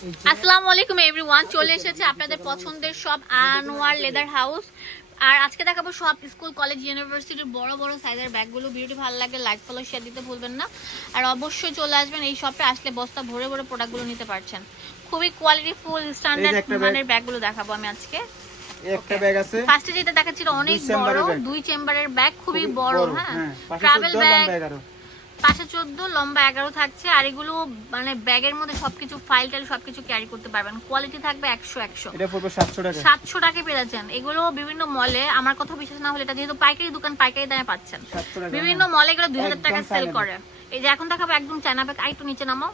আসসালামু আলাইকুম এভরিওয়ান চলে এসেছে আপনাদের পছন্দের সব আনোয়ার লেদার হাউস। আর আজকে দেখাবো সব স্কুল কলেজ ইউনিভার্সিটির বড় বড় সাইজের ব্যাগগুলো। ভিডিওটি ভালো লাগে লাইক ফলো শেয়ার দিতে ভুলবেন না। আর অবশ্যই চলে আসবেন এই শপে আসলে বস্তা ভরে ভরে প্রোডাক্টগুলো নিতে পারছেন। খুবই কোয়ালিটি ফুল স্ট্যান্ডার্ড। মানের ব্যাগগুলো দেখাবো আমি আজকে। একটা ব্যাগ আছে। ফার্স্টে যেটা দেখাচ্ছিল অনেক বড় দুই চেম্বারের ব্যাগ খুবই বড় হ্যাঁ। ট্রাভেল ব্যাগ লম্বা 11 পাশে চোদ্দ লম্বা এগারো থাকছে আর এগুলো মানে ব্যাগের মধ্যে সবকিছু ফাইল টাইল সবকিছু ক্যারি করতে পারবেন। কোয়ালিটি থাকবে একশো একশো। এটা পড়বে 700 টাকা। সাতশো টাকা পেয়ে যাচ্ছেন। এগুলো বিভিন্ন মলে আমার কথা বিশ্বাস না হলে এটা যেহেতু পাইকারি দোকান পাইকারি দামে পাচ্ছেন। বিভিন্ন মলে এগুলো দুই হাজার টাকা সেল করে। এই যে এখন দেখাবো একদম চায়না ব্যাগ আরেকটু নিচে নামো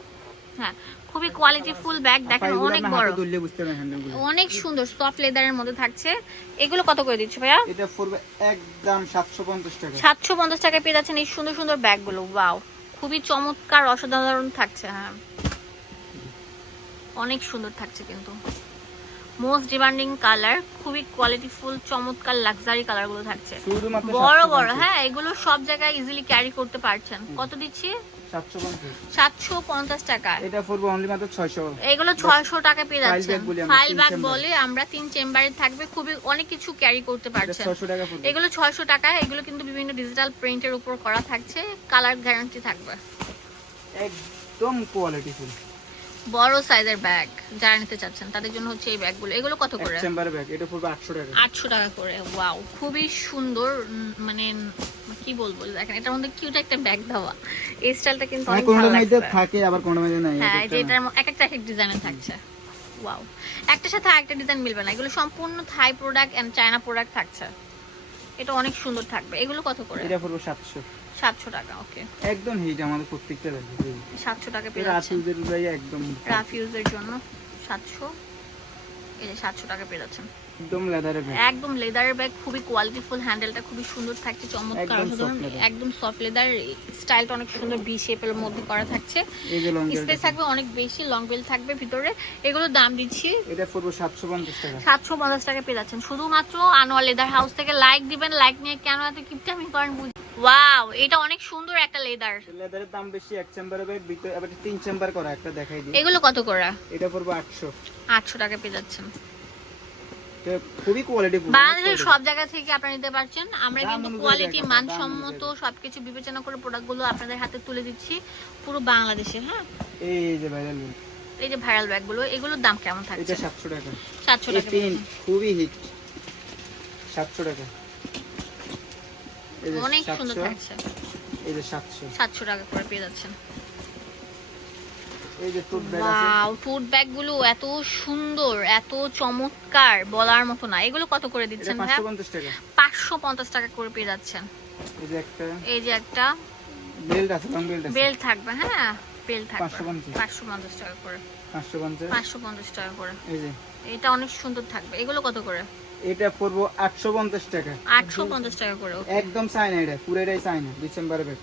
হ্যাঁ খুবই কোয়ালিটি ফুল ব্যাগ দেখেন অনেক বড়। অনেক সুন্দর সফট লেদারের মধ্যে থাকছে। এগুলো কত করে দিচ্ছ ভাইয়া? এটা পড়বে একদম 750 টাকা। সাতশো পঞ্চাশ টাকায় পেয়ে যাচ্ছেন এই সুন্দর সুন্দর ব্যাগগুলো ওয়াও খুবই চমৎকার অসাধারণ থাকছে হ্যাঁ। অনেক সুন্দর থাকছে কিন্তু। মোস্ট ডিমান্ডিং কালার খুবই কোয়ালিটিফুল চমৎকার লাক্সারি কালারগুলো থাকছে। বড় বড় হ্যাঁ এগুলো সব জায়গায় ইজিলি ক্যারি করতে পারছেন। কত দিচ্ছি? 750 টাকা। এটা পড়বে অনলি মাত্র 600 এগুলো ছয়শো টাকা পেয়ে যাচ্ছেন। ফাইল ব্যাগ বলে আমরা তিন চেম্বারে থাকবে খুবই অনেক কিছু ক্যারি করতে পারছেন। 600 টাকা এগুলো ছয়শো টাকা এগুলো কিন্তু বিভিন্ন ডিজিটাল প্রিন্টের উপর করা থাকছে কালার গ্যারান্টি থাকবে। একদম কোয়ালিটি ফুল বড় সাইজের ব্যাগ যারা নিতে চাচ্ছেন তাদের জন্য হচ্ছে এই ব্যাগগুলো। এগুলো কত করে? চেম্বার ব্যাগ এটা পড়বে 800 টাকা। আটশো টাকা করে ওয়াও খুবই সুন্দর মানে কি বলব দেখেন এটার মধ্যে কিউট একটা ব্যাগ দেওয়া। এই স্টাইলটা কিন্তু মানে অনেক ভালো লাগছে থাকে আবার কোনটার মধ্যে নাই হ্যাঁ যে এটার এক একটা এক এক ডিজাইনের থাকছে। ওয়াও একটার সাথে আরেকটা ডিজাইন মিলবে না এগুলো সম্পূর্ণ Thai product and China product থাকছে। এটা অনেক সুন্দর থাকবে। এগুলো কত করে? এটা পড়বে 700 সাতশো টাকা ওকে একদম হিট আমাদের প্রত্যেকটা ব্যাগ সাতশো টাকা পেয়ে যাচ্ছে ইউজের ভাই একদম রাফ জন্য সাতশো এই যে সাতশো টাকা পেয়ে যাচ্ছেন। একদম লেদারের ব্যাগ একদম লেদারের ব্যাগ খুবই কোয়ালিটিফুল হ্যান্ডেলটা খুবই সুন্দর থাকছে চমৎকার। একদম সফট লেদার স্টাইলটা অনেক সুন্দর বি শেপের মধ্যে করা থাকছে। স্পেস থাকবে অনেক বেশি লং বেল থাকবে ভিতরে। এগুলোর দাম দিচ্ছি। এটা পড়বে 750 টাকা। সাতশো পঞ্চাশ টাকা পেয়ে যাচ্ছেন। শুধুমাত্র আনোয়ার লেদার হাউস থেকে লাইক দিবেন লাইক নিয়ে কেন এত কিপটামি করেন বুঝ ওয়াও এটা অনেক সুন্দর একটা লেদার লেদারের দাম বেশি এক চেম্বারে ব্যাগ ভিতরে আবার তিন চেম্বার করা একটা দেখাই দিই। এগুলো কত করে? এটা পড়বে 800 আটশো টাকা পেয়ে যাচ্ছেন। খুবই কোয়ালিটি বাংলাদেশের সব জায়গা থেকে আপনারা নিতে পারছেন। আমরা কিন্তু কোয়ালিটি মানসম্মত সবকিছু বিবেচনা করে প্রোডাক্টগুলো আপনাদের হাতে তুলে দিচ্ছি পুরো বাংলাদেশে হ্যাঁ? এই যে ভাইরাল এই যে ভাইরাল ব্যাগগুলো এগুলোর দাম কেমন থাকছে? এটা 700 টাকা। সাতশো এই টাকা তিন খুবই হিট 700 টাকা। অনেক সুন্দর থাকছে। এই যে 700 সাতশো টাকা করে পেয়ে যাচ্ছেন। এই যে টুট ব্যাগ আছে। ওয়াও টুট ব্যাগগুলো এত সুন্দর এত চমৎকার বলার মতো না। এগুলো কত করে দিচ্ছেন ভাইয়া? 550 টাকা। পাঁচশো পঞ্চাশ টাকা করে পেয়ে যাচ্ছেন। এই যে একটা। এই যে একটা। বেল্ট আছে লং বেল্ট আছে। বেল্ট থাকবে হ্যাঁ বেল্ট থাকবে। 550 পাঁচশো পঞ্চাশ টাকা করে। 550 পাঁচশো পঞ্চাশ টাকা করে। এই যে। এটা অনেক সুন্দর থাকবে। এগুলো কত করে? এটা পড়ব 850 টাকা। আটশো পঞ্চাশ টাকা করে একদম চাইনা এটা পুরোটাই চাইনা ডিসেম্বরে ব্যাগ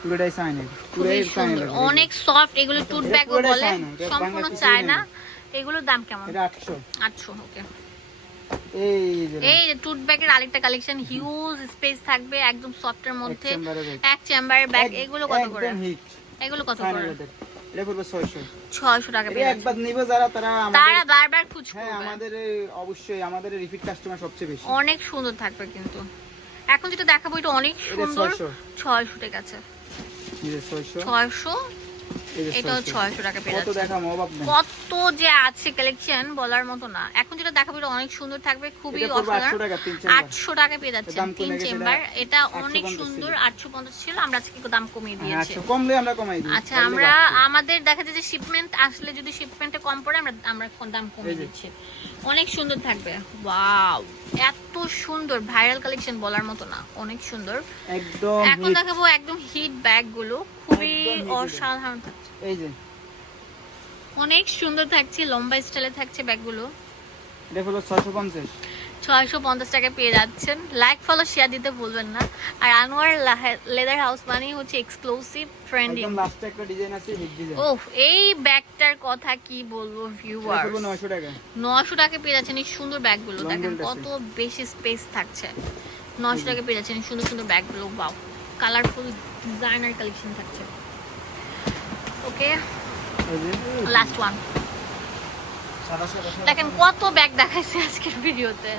পুরোটাই খুবই পুরোই সুন্দর অনেক সফট এগুলো টুট বলে সম্পূর্ণ বাংলা চায় না এগুলোর দাম কেমন? এটা 800 আটশো ওকে এই যে টুট ব্যাগের আরেকটা কালেকশন হিউজ স্পেস থাকবে একদম সফটের মধ্যে। এক চেম্বারের ব্যাগ এগুলো কত করে? এগুলো কত করে? এটা পড়বে 600 ছয়শো টাকা পেয়ে একবার নিবে যারা তারা তারা বারবার খুঁজ হ্যাঁ আমাদের অবশ্যই আমাদের রিপিট কাস্টমার সবচেয়ে বেশি। অনেক সুন্দর থাকবে কিন্তু। এখন যেটা দেখাবো এটা অনেক সুন্দর। 600 ছয়শো ঠিক আছে। এই 600 ছয়শো। এই যে এটাও 600 ছয়শো টাকা পেয়ে যাচ্ছে। দেখামো অভাব নেই কত যে আছে কালেকশন বলার মতো না। এখন যেটা দেখাবো এটা অনেক সুন্দর থাকবে খুবই এটা পড়বে 800 অসাধারণ টাকা তিন চেম্বার। আটশো টাকা পেয়ে যাচ্ছে তিন চেম্বার। এটা অনেক সুন্দর আটশো পঞ্চাশ ছিল আমরা আজকে দাম কমিয়ে হ্যাঁ, দিয়েছি। কমলে আমরা কমাই দিই। আচ্ছা আমরা আমাদের দেখা যায় যে শিপমেন্ট আসলে যদি শিপমেন্টে কম পড়ে আমরা আমরা দাম কমিয়ে দিচ্ছি। অনেক সুন্দর থাকবে। ওয়াও এত সুন্দর ভাইরাল কালেকশন বলার মতো না। অনেক সুন্দর। একদম এখন দেখাবো একদম হিট ব্যাগগুলো। খুবই। অসাধারণ এই যে। অনেক সুন্দর থাকছে লম্বা স্টাইলে থাকছে ব্যাগগুলো। এটা হলো 650 ছয়শো পঞ্চাশ টাকা পেয়ে যাচ্ছেন। লাইক ফলো শেয়ার দিতে ভুলবেন না। আর আনোয়ার লেদার হাউস মানেই হচ্ছে এক্সক্লুসিভ ট্রেন্ডিং একদম লাস্টে একটা ডিজাইন আছে হিট ডিজাইন ও এই ব্যাগটার কথা কি বলব ভিউয়ার পড়বে 900 টাকা। নশো টাকা পেয়ে যাচ্ছেন এই সুন্দর ব্যাগগুলো। দেখেন কত বেশি স্পেস থাকছে। নশো টাকা পেয়ে যাচ্ছেন সুন্দর সুন্দর ব্যাগগুলো। বাও কালারফুল ডিজাইনার কালেকশন থাকছে। Okay last one. দেখেন কত ব্যাগ দেখাইছে আজকের ভিডিওতে।